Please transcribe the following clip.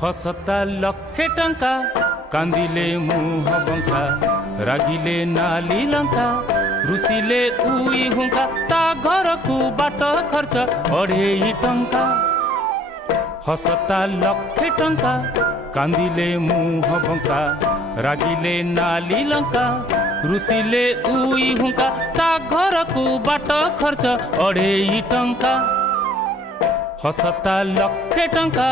हसता लक्षे टंका कांदिले मुह बंका रागिले नाली लंका रुसिले उई हुंका ता घर को बाट खर्च 2.5 टंका। हसता लक्षे टंका कांदिले मुह बंका रागिले नाली लंका रुसिले उई हुंका ता घर को बाट खर्च 2.5 टंका। हसता लक्षे टंका।